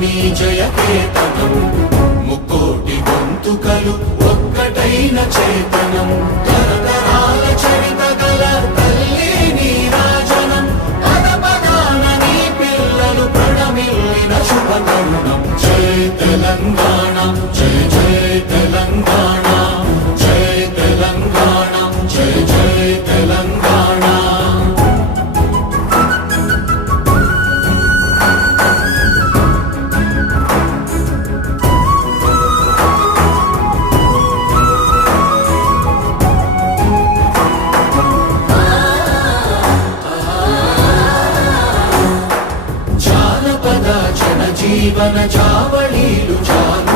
నీ జయ ముక్కోటి గొంతుకలు ఒక్కటైన చేతనం. తరతరాల చరిత గల తల్లి నీరాజనం పద పదాన నీ పిల్లలు ప్రణమిల్లిన శుభ తరుణం. జయ తెలంగాణ జయ జయ తెలంగాణ. జీవన చావళీలు చాలు.